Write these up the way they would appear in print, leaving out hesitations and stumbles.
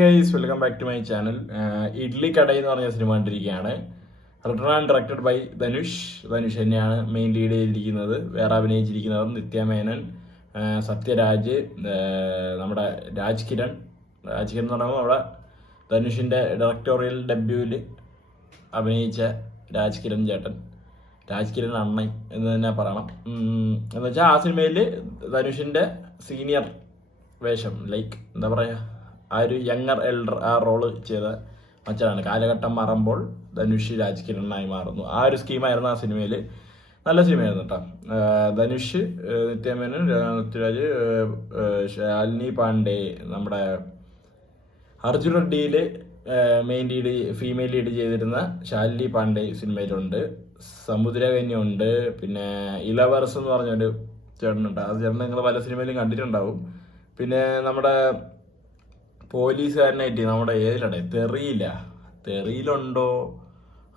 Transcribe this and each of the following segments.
Guys welcome back to my channel. Idli Kadai എന്ന് പറഞ്ഞ സിനിമ കണ്ടിരിക്കുകയാണ്. Written and directed by Dhanush തന്നെയാണ് മെയിൻ ലീഡ് ചെയ്തിരിക്കുന്നത്. വേറെ അഭിനയിച്ചിരിക്കുന്നവർ നിത്യ മേനൻ, സത്യരാജ്, നമ്മുടെ രാജ്കിരൺ എന്ന് പറയുമ്പോൾ നമ്മുടെ ധനുഷിൻ്റെ ഡയറക്ടോറിയൽ ഡെബ്യൂവിൽ അഭിനയിച്ച രാജ്കിരൺ അണ്ണൻ എന്ന് തന്നെ പറയണം. എന്ന് വെച്ചാൽ ആ സിനിമയിൽ ധനുഷിൻ്റെ സീനിയർ വേഷം, ലൈക്ക് എന്താ പറയുക, ആ ഒരു യങ്ങർ എൽഡർ ആ റോള് ചെയ്ത മച്ചാനാണ്. കാലഘട്ടം മാറുമ്പോൾ ധനുഷ് രാജ്കിരണായി മാറുന്നു. ആ ഒരു സ്കീമായിരുന്നു ആ സിനിമയിൽ. നല്ല സിനിമയായിരുന്നു കേട്ടോ. ധനുഷ്, നിത്യമേനൻ, പൃഥ്വിരാജ്, ശാലിനി പാണ്ഡെ, നമ്മുടെ അർജുൻ റെഡ്ഡിയിൽ മെയിൻ ലീഡ് ഫീമെയിൽ ലീഡ് ചെയ്തിരുന്ന ശാലിനി പാണ്ഡെ സിനിമയിലുണ്ട്. സമുദ്രകന്യുണ്ട്. പിന്നെ ഇലവർസ് എന്ന് പറഞ്ഞൊരു ചേട്ടനുണ്ട്. ആ ചേട്ടൻ നിങ്ങൾ പല സിനിമയിലും കണ്ടിട്ടുണ്ടാവും. പിന്നെ നമ്മുടെ പോലീസുകാരനായിട്ട് നമ്മുടെ ഏതിലടെ തെറിയിലുണ്ടോ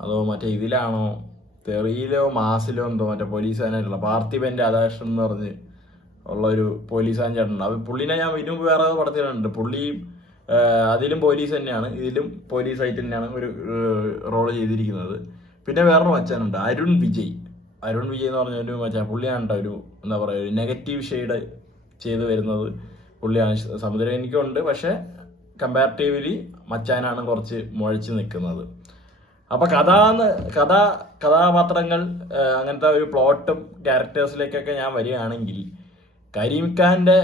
അതോ മറ്റേ ഇതിലാണോ, തെറിയിലോ മാസിലോ എന്തോ മറ്റേ പോലീസുകാരനായിട്ടുള്ള പാർത്ഥിപൻ രാധാകൃഷ്ണൻ എന്ന് പറഞ്ഞ് ഉള്ള ഒരു പോലീസുകാരൻ ചേട്ടനുണ്ട്. അത് പുള്ളിനെ ഞാൻ ഇതിനു മുമ്പ് വേറെ പടത്തിലുണ്ട്. പുള്ളിയും അതിലും പോലീസ് തന്നെയാണ്, ഇതിലും പോലീസായിട്ട് തന്നെയാണ് ഒരു റോള് ചെയ്തിരിക്കുന്നത്. പിന്നെ വേറൊരു മച്ചാനുണ്ട്, അരുൺ വിജയ് എന്ന് പറഞ്ഞൊരു മച്ചാൻ. പുള്ളിയാണ് കേട്ടോ ഒരു എന്താ പറയുക, ഒരു നെഗറ്റീവ് ഷെയ്ഡ് ചെയ്ത് വരുന്നത് പുള്ളിയാണ്. സമുദ്രം എനിക്കുണ്ട്, പക്ഷെ കമ്പാരിറ്റീവ്ലി മച്ചാനാണ് കുറച്ച് മുഴച്ച് നിൽക്കുന്നത്. അപ്പൊ കഥാപാത്രങ്ങൾ അങ്ങനത്തെ ഒരു പ്ലോട്ടും ക്യാരക്ടേഴ്സിലേക്കൊക്കെ ഞാൻ വരികയാണെങ്കിൽ, കരീം ഖാന്റെ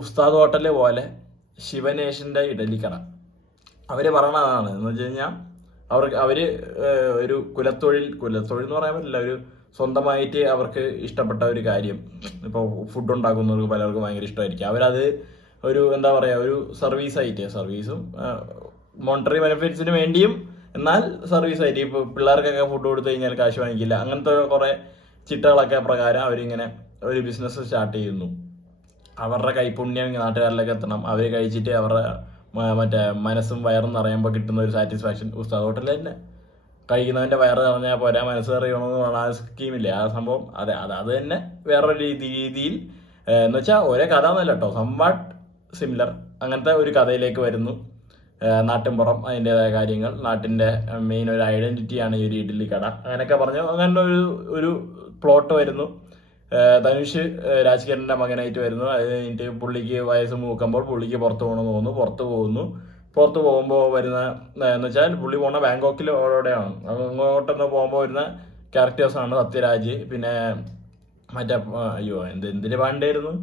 ഉസ്താദ് ഹോട്ടല് പോലെ ശിവനേഷിന്റെ ഇഡലിക്കട അവര് പറയണതാണ്. എന്ന് വെച്ച് കഴിഞ്ഞാൽ അവര് ഒരു കുലത്തൊഴിൽ എന്ന് പറയാൻ പറ്റില്ല, ഒരു സ്വന്തമായിട്ട് അവർക്ക് ഇഷ്ടപ്പെട്ട ഒരു കാര്യം. ഇപ്പോൾ ഫുഡ് ഉണ്ടാക്കുന്നവർക്ക് പലർക്കും ഭയങ്കര ഇഷ്ടമായിരിക്കും. അവരത് ഒരു എന്താ പറയുക, ഒരു സർവീസും മോണിറ്ററി ബെനിഫിറ്റ്സിന് വേണ്ടിയും എന്നാൽ സർവീസായിട്ട്. ഇപ്പോൾ പിള്ളേർക്കൊക്കെ ഫുഡ് കൊടുത്തു കഴിഞ്ഞാൽ കാശ് വാങ്ങിക്കില്ല, അങ്ങനത്തെ കുറേ ചിട്ടകളൊക്കെ പ്രകാരം അവരിങ്ങനെ ഒരു ബിസിനസ് സ്റ്റാർട്ട് ചെയ്യുന്നു. അവരുടെ കൈപുണ്യം നാട്ടുകാരിലേക്ക് എത്തണം, അവർ കഴിച്ചിട്ട് അവരുടെ മറ്റേ മനസ്സും വയറും നിറയുമ്പോൾ കിട്ടുന്ന ഒരു സാറ്റിസ്ഫാക്ഷൻ. ഉസ്താദ് ഹോട്ടലിൽ തന്നെ കഴിക്കുന്നവൻ്റെ വയറ് നിറഞ്ഞാൽ പോരാ, മനസ്സ് അറിയണമെന്ന് പറഞ്ഞ ആ സ്കീമില്ലേ, ആ സംഭവം. അത് തന്നെ വേറൊരു രീതിയിൽ എന്ന് വെച്ചാൽ ഒരേ കഥ എന്നല്ല കേട്ടോ, സംവാട്ട് സിമിലർ അങ്ങനത്തെ ഒരു കഥയിലേക്ക് വരുന്നു. നാട്ടിൻപുറം, അതിൻ്റെതായ കാര്യങ്ങൾ, നാട്ടിൻ്റെ മെയിൻ ഒരു ഐഡന്റിറ്റിയാണ് ഈ ഒരു ഇഡ്ഡലി കട, അങ്ങനെയൊക്കെ പറഞ്ഞു. അങ്ങനെ ഒരു പ്ലോട്ട് വരുന്നു. ധനുഷ് രാജ്കിരണിന്റെ മകനായിട്ട് വരുന്നു. അത് കഴിഞ്ഞിട്ട് പുള്ളിക്ക് വയസ്സ് മൂക്കുമ്പോൾ പുള്ളിക്ക് പുറത്ത് പോകണമെന്ന് തോന്നുന്നു. പുറത്ത് പോകുമ്പോൾ വരുന്ന എന്ന് വെച്ചാൽ പുള്ളി പോകുന്ന ബാങ്കോക്കിൽ ഓരോടെയാണ്. അങ്ങോട്ടൊന്ന് പോകുമ്പോൾ വരുന്ന ക്യാരക്ടേഴ്സാണ് സത്യരാജ്, പിന്നെ മറ്റേ എന്തിന് പാണ്ടായിരുന്നു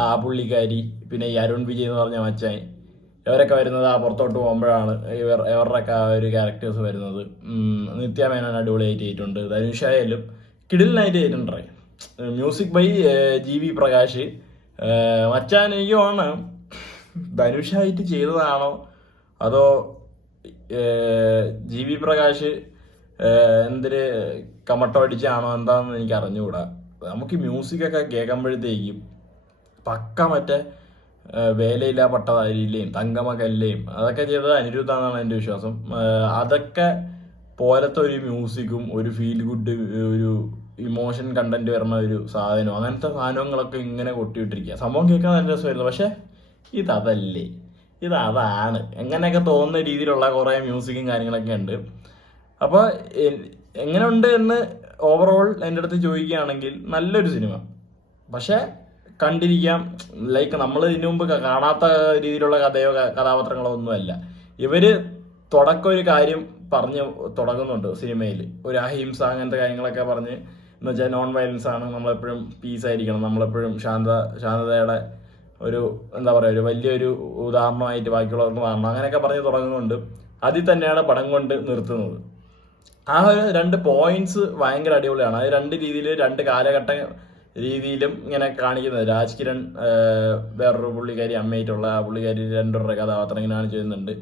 ആ പുള്ളിക്കാരി, പിന്നെ ഈ അരുൺ വിജയ് എന്ന് പറഞ്ഞ മച്ചാൻ. ഇവരൊക്കെ വരുന്നത് ആ പുറത്തോട്ട് പോകുമ്പോഴാണ് ഇവരുടെയൊക്കെ ആ ഒരു ക്യാരക്ടേഴ്സ് വരുന്നത്. നിത്യമേനൻ അടിപൊളിയായിട്ട് ചെയ്തിട്ടുണ്ട്. ധനുഷായാലും കിടിലിനായിട്ട് ചെയ്തിട്ടുണ്ടേ. Music by G V. പ്രകാശ്. മച്ചാൻ എനിക്കാണ് ധനുഷായിട്ട് ചെയ്തതാണോ അതോ ജി.വി. പ്രകാശ് എന്തൊരു കമട്ടോ അടിച്ചാണോ എന്താണെന്ന് എനിക്ക് അറിഞ്ഞുകൂടാ. നമുക്ക് മ്യൂസിക്കൊക്കെ കേൾക്കുമ്പോഴത്തേക്കും പക്ക മറ്റേ വേലയില്ല പട്ടതാരിയിലെയും തങ്കമകല്ലേയും അതൊക്കെ ചെയ്തത് അനിരുദ്ധാന്നാണ് എൻ്റെ വിശ്വാസം. അതൊക്കെ പോലത്തെ ഒരു മ്യൂസിക്കും ഒരു ഫീൽ ഗുഡ്, ഒരു ഇമോഷൻ കണ്ടന്റ് വരുന്ന ഒരു സാധനം, അങ്ങനത്തെ സാധനങ്ങളൊക്കെ ഇങ്ങനെ കൊട്ടിയിട്ടിരിക്കുക. സംഭവം കേൾക്കാൻ നല്ല രസമായിരുന്നു. പക്ഷെ അതാണ് എങ്ങനെയൊക്കെ തോന്നുന്ന രീതിയിലുള്ള കുറേ മ്യൂസിക്കും കാര്യങ്ങളൊക്കെ ഉണ്ട്. അപ്പോൾ എങ്ങനെയുണ്ട് എന്ന് ഓവറോൾ എൻ്റെ അടുത്ത് ചോദിക്കുകയാണെങ്കിൽ നല്ലൊരു സിനിമ, പക്ഷെ കണ്ടിരിക്കാം. ലൈക്ക് നമ്മൾ ഇതിനു മുമ്പ് കാണാത്ത രീതിയിലുള്ള കഥയോ കഥാപാത്രങ്ങളോ ഒന്നുമല്ല. ഇവര് തുടക്കം ഒരു കാര്യം പറഞ്ഞ് തുടങ്ങുന്നുണ്ട് സിനിമയിൽ, ഒരു അഹിംസ അങ്ങനത്തെ കാര്യങ്ങളൊക്കെ പറഞ്ഞ്. എന്ന് വെച്ചാൽ നോൺ വയലൻസ് ആണ്, നമ്മളെപ്പോഴും പീസ് ആയിരിക്കണം, നമ്മളെപ്പോഴും ശാന്തതയുടെ ഒരു എന്താ പറയുക, ഒരു വലിയൊരു ഉദാഹരണമായിട്ട് ബാക്കിയുള്ളവർക്ക് മാറണം, അങ്ങനെയൊക്കെ പറഞ്ഞ് തുടങ്ങുന്നുണ്ട്. അതിൽ തന്നെയാണ് പടം കൊണ്ട് നിർത്തുന്നത്. ആ ഒരു 2 പോയിന്റ്സ് ഭയങ്കര അടിപൊളിയാണ്. അത് 2 രീതിയിൽ 2 കാലഘട്ട രീതിയിലും ഇങ്ങനെ കാണിക്കുന്നത്. രാജ്കിരൺ വേറൊരു പുള്ളിക്കാരി അമ്മയായിട്ടുള്ള ആ പുള്ളിക്കാരി 2 പേരുടെ കഥാപാത്രം ഇങ്ങനെ ചെയ്യുന്നുണ്ട്.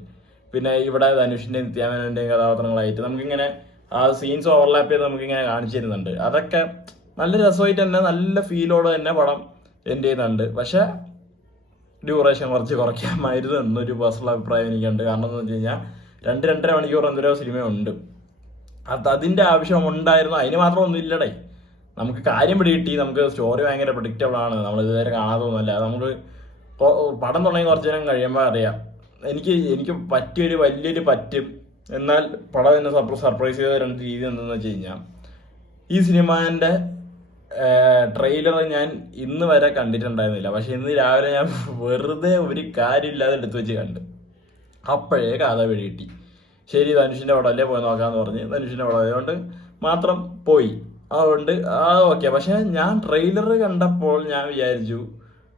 പിന്നെ ഇവിടെ ധനുഷിന്റെയും നിത്യാമേനന്റെയും കഥാപാത്രങ്ങളായിട്ട് നമുക്കിങ്ങനെ ആ സീൻസ് ഓവർലാപ്പ് ചെയ്ത് നമുക്കിങ്ങനെ കാണിച്ചു തരുന്നുണ്ട്. അതൊക്കെ നല്ല രസമായിട്ട് തന്നെ, നല്ല ഫീലോടെ തന്നെ പടം എൻഡ് ചെയ്യുന്നുണ്ട്. പക്ഷെ ഡ്യൂറേഷൻ കുറച്ച് കുറയ്ക്കാമായിരുന്നു എന്നൊരു പേഴ്സണൽ അഭിപ്രായം എനിക്കുണ്ട്. കാരണം എന്ന് വെച്ച് കഴിഞ്ഞാൽ 2-2.5 മണിക്കൂർ എന്തോരോ സിനിമയുണ്ട്. അതിന്റെ ആവശ്യം ഉണ്ടായിരുന്നു, അതിന് മാത്രം ഒന്നും ഇല്ലടേ. നമുക്ക് കാര്യം പിടികിട്ടി, നമുക്ക് സ്റ്റോറി ഭയങ്കര പ്രഡിക്റ്റബിൾ ആണ്, നമ്മൾ ഇതുവരെ കാണാതൊന്നുമല്ല. നമുക്ക് പടം തുടങ്ങി കുറച്ച് നേരം കഴിയുമ്പോൾ അറിയാം എനിക്ക് പറ്റിയൊരു വലിയൊരു പറ്റും, എന്നാൽ പടം എന്നെ സർപ്രൈസ് ചെയ്ത രണ്ട് രീതി എന്താണെന്ന് വെച്ച് കഴിഞ്ഞാൽ, ഈ സിനിമാൻ്റെ ട്രെയിലർ ഞാൻ ഇന്ന് വരെ കണ്ടിട്ടുണ്ടായിരുന്നില്ല. പക്ഷെ ഇന്ന് രാവിലെ ഞാൻ വെറുതെ ഒരു കാര്യമില്ലാതെ എടുത്തു വെച്ച് കണ്ട്. അപ്പോഴേ കഥ വെടികിട്ടി. ശരി, ധനുഷിൻ്റെ പടമല്ലേ, പോയി നോക്കാമെന്ന് പറഞ്ഞ് ധനുഷിൻ്റെ പടം ആയതുകൊണ്ട് മാത്രം പോയി. അതുകൊണ്ട് ഓക്കെ. പക്ഷെ ഞാൻ ട്രെയിലർ കണ്ടപ്പോൾ ഞാൻ വിചാരിച്ചു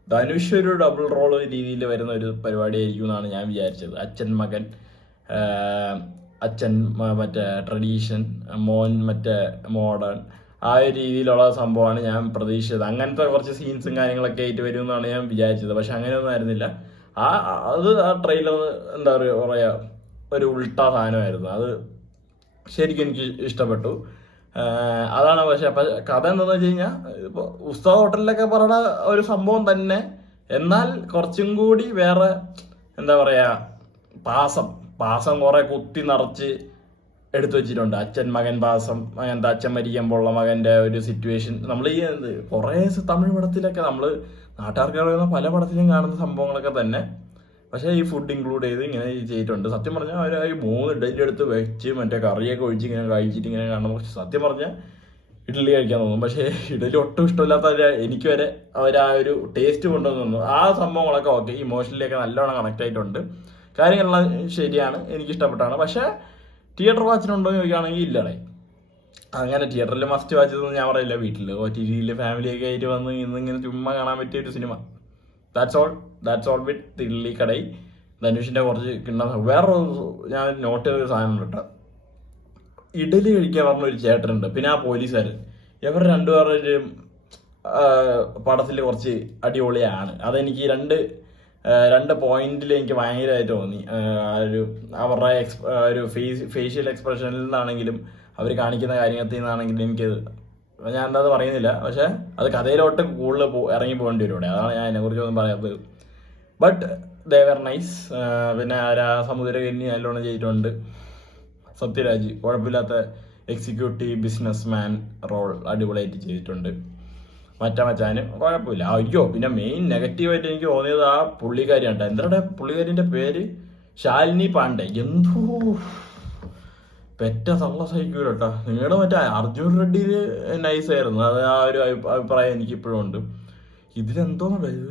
ധനുഷ് ഒരു ഡബിൾ റോൾ രീതിയിൽ വരുന്ന ഒരു പരിപാടി ആയിരിക്കും എന്നാണ് ഞാൻ വിചാരിച്ചത്. അച്ഛൻ മകൻ, അച്ഛൻ മറ്റേ ട്രഡീഷൻ, മോൻ മറ്റേ മോഡേൺ, ആ ഒരു രീതിയിലുള്ള സംഭവമാണ് ഞാൻ പ്രതീക്ഷിച്ചത്. അങ്ങനത്തെ കുറച്ച് സീൻസും കാര്യങ്ങളൊക്കെ ആയിട്ട് വരും എന്നാണ് ഞാൻ വിചാരിച്ചത്. പക്ഷെ അങ്ങനെയൊന്നും ആയിരുന്നില്ല. ആ ട്രെയിലർ എന്താ പറയുക, ഒരു ഉൾട്ടാ സാധനമായിരുന്നു. അത് ശരിക്കും എനിക്ക് ഇഷ്ടപ്പെട്ടു. അതാണ്. പക്ഷെ കഥ എന്താണെന്ന് വെച്ച് കഴിഞ്ഞാൽ, ഇപ്പോൾ ഉസ്താദ് ഹോട്ടലിലൊക്കെ പറയുന്ന ഒരു സംഭവം തന്നെ, എന്നാൽ കുറച്ചും കൂടി വേറെ എന്താ പറയുക, പാസം കുറെ കുത്തി നിറച്ച് എടുത്തു വെച്ചിട്ടുണ്ട്. അച്ഛൻ മകൻ പാസം, അങ്ങനത്തെ അച്ഛൻ മരിക്കുമ്പോഴുള്ള മകൻ്റെ ഒരു സിറ്റുവേഷൻ. നമ്മൾ ഈ കുറേ തമിഴ് പടത്തിലൊക്കെ നമ്മൾ നാട്ടുകാർക്ക് അറിയുന്ന പല പടത്തിലും കാണുന്ന സംഭവങ്ങളൊക്കെ തന്നെ, പക്ഷേ ഈ ഫുഡ് ഇൻക്ലൂഡ് ചെയ്ത് ഇങ്ങനെ ചെയ്തിട്ടുണ്ട്. സത്യം പറഞ്ഞാൽ അവർ ഈ 3 ഇഡലി എടുത്ത് വെച്ച് മറ്റേ കറിയൊക്കെ ഒഴിച്ച് ഇങ്ങനെ കഴിച്ചിട്ട് ഇങ്ങനെ കാണുമ്പോൾ സത്യം പറഞ്ഞാൽ ഇഡ്ഡലി കഴിക്കാൻ തോന്നും. പക്ഷേ ഇഡലി ഒട്ടും ഇഷ്ടമില്ലാത്ത എനിക്ക് വരെ അവർ ആ ഒരു ടേസ്റ്റ് കൊണ്ടുവന്നു. ആ സംഭവങ്ങളൊക്കെ ഓക്കെ, ഇമോഷനിലേക്ക് നല്ലോണം കണക്ട് ആയിട്ടുണ്ട്. കാര്യങ്ങളെല്ലാം ശരിയാണ്, എനിക്കിഷ്ടപ്പെട്ടാണ്. പക്ഷേ തിയേറ്റർ വാച്ചിനുണ്ടോ എന്ന് ചോദിക്കുകയാണെങ്കിൽ ഇല്ലടേ. അങ്ങനെ തിയേറ്ററിൽ മസ്റ്റ് വാച്ചതെന്ന് ഞാൻ പറയില്ല, വീട്ടിൽ OTT ഫാമിലിയൊക്കെ ആയിട്ട് വന്ന് ഇന്നിങ്ങനെ ചുമ്മാ കാണാൻ പറ്റിയ ഒരു സിനിമ. That's all with Idli Kadai. ധനുഷിൻ്റെ കുറച്ച് വേറൊരു ഞാൻ നോട്ട് ചെയ്തൊരു സാധനം കേട്ടോ, ഇഡലി കഴിക്കാൻ പറഞ്ഞൊരു ചേട്ടനുണ്ട്, പിന്നെ ആ പോലീസുകാരൻ. ഇവർ രണ്ടുപേരും പടത്തിൽ കുറച്ച് അടിപൊളിയാണ്. അതെനിക്ക് രണ്ട് പോയിന്റിൽ എനിക്ക് ഭയങ്കരമായിട്ട് തോന്നി. അവരുടെ ഒരു ഫേഷ്യൽ എക്സ്പ്രഷനിൽ നിന്നാണെങ്കിലും അവർ കാണിക്കുന്ന കാര്യത്തിൽ നിന്നാണെങ്കിലും എനിക്കത്, ഞാൻ എന്താന്ന് പറയുന്നില്ല, പക്ഷെ അത് കഥയിലോട്ട് കൂടുതൽ ഇറങ്ങി പോകേണ്ടി വരും. അതാണ് ഞാൻ അതിനെക്കുറിച്ചൊന്നും പറയാത്തത്. But they were nice. പിന്നെ സമുദ്രകന്യ നല്ലോണം ചെയ്തിട്ടുണ്ട്. സത്യരാജ് കുഴപ്പമില്ലാത്ത എക്സിക്യൂട്ടീവ് ബിസിനസ് മാൻ റോൾ അടിപൊളിയായിട്ട് ചെയ്തിട്ടുണ്ട്. മച്ചാന് കുഴപ്പമില്ല. അയ്യോ, പിന്നെ മെയിൻ നെഗറ്റീവായിട്ട് എനിക്ക് തോന്നിയത് ആ പുള്ളിക്കാരിയാണ്. എന്താണ് പുള്ളിക്കാരിൻ്റെ പേര്? ശാലിനി പാണ്ഡെ. എന്തോ പെറ്റ തള്ള സഹിക്കൂല കേട്ടോ. നിങ്ങളുടെ മറ്റേ അർജുൻ റെഡ്ഡിയിൽ നൈസായിരുന്നു, അത് ആ ഒരു അഭിപ്രായം എനിക്കിപ്പോഴും ഉണ്ട്. ഇതിലെന്തോന്നുണ്ട് ഇത്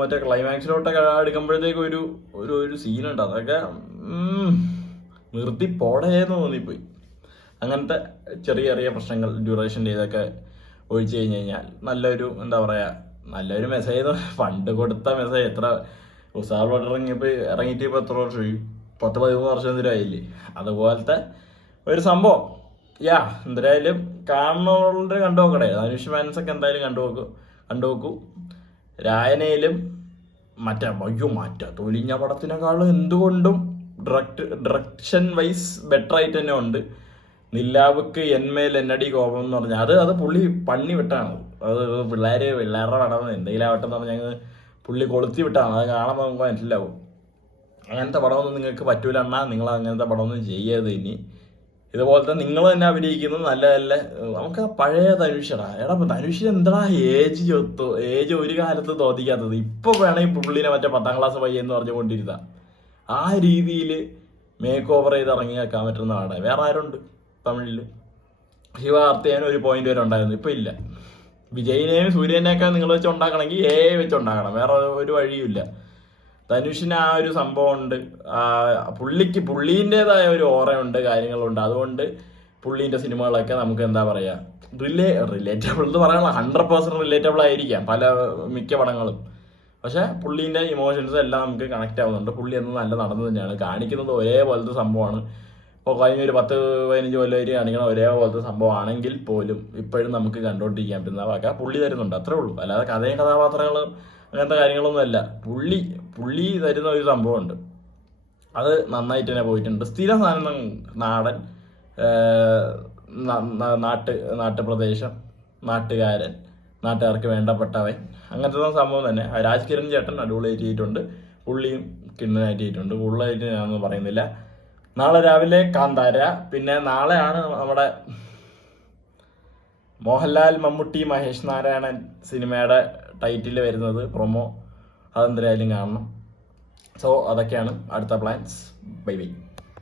മറ്റേ ക്ലൈമാക്സിലോട്ടൊക്കെ എടുക്കുമ്പോഴത്തേക്ക് ഒരു സീനുണ്ട്, അതൊക്കെ നിർത്തി പോടേന്ന് തോന്നിപ്പോയി. അങ്ങനത്തെ ചെറിയ ചെറിയ പ്രശ്നങ്ങൾ ഡ്യൂറേഷൻ ചെയ്തൊക്കെ ഒഴിച്ചു കഴിഞ്ഞ് കഴിഞ്ഞാൽ നല്ലൊരു എന്താ പറയുക, നല്ലൊരു മെസ്സേജ്. ഫണ്ട് കൊടുത്ത മെസ്സേജ് എത്ര ഉത്സാഹോട്ട് ഇറങ്ങിയിട്ട് ഇപ്പോൾ എത്ര വർഷമായി? 10-13 വർഷം എന്തിനായില്ലേ? അതുപോലത്തെ ഒരു സംഭവം. എന്തായാലും കാണുന്നവരുടെ കണ്ടു നോക്കണേ. ധനുഷ് ഫാൻസൊക്കെ എന്തായാലും കണ്ടുനോക്കൂ. രായനയിലും മറ്റേ തൊലിഞ്ഞ പടത്തിനേക്കാളും എന്തുകൊണ്ടും ഡയറക്ഷൻ വൈസ് ബെറ്റർ ആയിട്ട് തന്നെ ഉണ്ട്. നിലാവുക്ക് എന്മേൽ എന്നടി കോപം എന്ന് പറഞ്ഞാൽ അത് പുള്ളി പണി വിട്ടാണ്. അത് പിള്ളേരുടെ പടം എന്തെങ്കിലും ആവട്ടെ എന്ന് പറഞ്ഞാൽ പുള്ളി കൊളുത്തി വിട്ടാണ്. അത് കാണുമ്പോൾ നമുക്ക് മനസ്സിലാവും. അങ്ങനത്തെ പടമൊന്നും നിങ്ങൾക്ക് പറ്റൂല എന്നാ, നിങ്ങൾ അങ്ങനത്തെ പടമൊന്നും ചെയ്യരുത്. ഇനി ഇതുപോലത്തെ നിങ്ങൾ തന്നെ അഭിനയിക്കുന്നത് നല്ല നമുക്ക് പഴയ ധനുഷടാ. ധനുഷിന് എന്താ ഏജ് ഒരു കാലത്ത് തോന്നിക്കാത്തത്. ഇപ്പൊ വേണമെങ്കിൽ പുള്ളിനെ മറ്റേ 10ാം ക്ലാസ് പയ്യെന്ന് പറഞ്ഞുകൊണ്ടിരുന്ന ആ രീതിയിൽ മേക്ക് ഓവർ ചെയ്ത് ഇറങ്ങി വെക്കാൻ പറ്റുന്ന ആടെ വേറെ ആരുണ്ട് തമിഴില്? ശിവകാർത്തികേയൻ ഒരു പോയിന്റ് വരെ ഉണ്ടായിരുന്നു, ഇപ്പൊ ഇല്ല. വിജയിനെയും സൂര്യനെയൊക്കെ നിങ്ങൾ വെച്ച് ഉണ്ടാക്കണമെങ്കിൽ വെച്ച് ഉണ്ടാക്കണം, വേറെ ഒരു വഴിയുമില്ല. ധനുഷിന് ആ ഒരു സംഭവം ഉണ്ട്, പുള്ളീൻ്റെതായ ഒരു ഓറയുണ്ട്, കാര്യങ്ങളുണ്ട്. അതുകൊണ്ട് പുള്ളീൻ്റെ സിനിമകളൊക്കെ നമുക്ക് എന്താ പറയുക, റിലേറ്റബിൾ എന്ന് പറയാനുള്ള 100% റിലേറ്റബിൾ ആയിരിക്കാം മിക്ക പടങ്ങളും. പക്ഷെ പുള്ളീൻ്റെ ഇമോഷൻസ് എല്ലാം നമുക്ക് കണക്ട് ആവുന്നുണ്ട്. പുള്ളി എന്ന് നല്ല നടന്നു തന്നെയാണ് കാണിക്കുന്നത്. ഒരേപോലത്തെ സംഭവമാണ്. ഇപ്പോൾ കഴിഞ്ഞൊരു 10-15 കൊല്ലം വരെ കാണിക്കണം ഒരേപോലത്തെ സംഭവമാണെങ്കിൽ പോലും ഇപ്പോഴും നമുക്ക് കണ്ടുകൊണ്ടിരിക്കാൻ പറ്റുന്ന വാക്ക പുള്ളി തരുന്നുണ്ട്, അത്രേ ഉള്ളൂ. അല്ലാതെ കഥയും കഥാപാത്രങ്ങളും അങ്ങനത്തെ കാര്യങ്ങളൊന്നും അല്ല. പുള്ളി തരുന്ന ഒരു സംഭവമുണ്ട്, അത് നന്നായിട്ട് തന്നെ പോയിട്ടുണ്ട്. സ്ഥിരം സാധനം, നാടൻ, നാട്ടുപ്രദേശം, നാട്ടുകാരൻ, നാട്ടുകാർക്ക് വേണ്ടപ്പെട്ടവൻ, അങ്ങനത്തെ സംഭവം തന്നെ. രാജ്കിരൺ ചേട്ടൻ അടിപൊളിയായിട്ട് ചെയ്തിട്ടുണ്ട്, പുള്ളിയും കിണ്ണനായിട്ട് ചെയ്തിട്ടുണ്ട്. കൂടുതലായിട്ട് ഞാനൊന്നും പറയുന്നില്ല. നാളെ രാവിലെ കാന്താര, പിന്നെ നാളെയാണ് നമ്മുടെ മോഹൻലാൽ, മമ്മൂട്ടി, മഹേഷ് നാരായണൻ സിനിമയുടെ ടൈറ്റിൽ വരുന്നത്, പ്രൊമോ അതെന്തായാലും കാണണം. സോ അതൊക്കെയാണ് അടുത്ത പ്ലാൻസ്. Bye bye.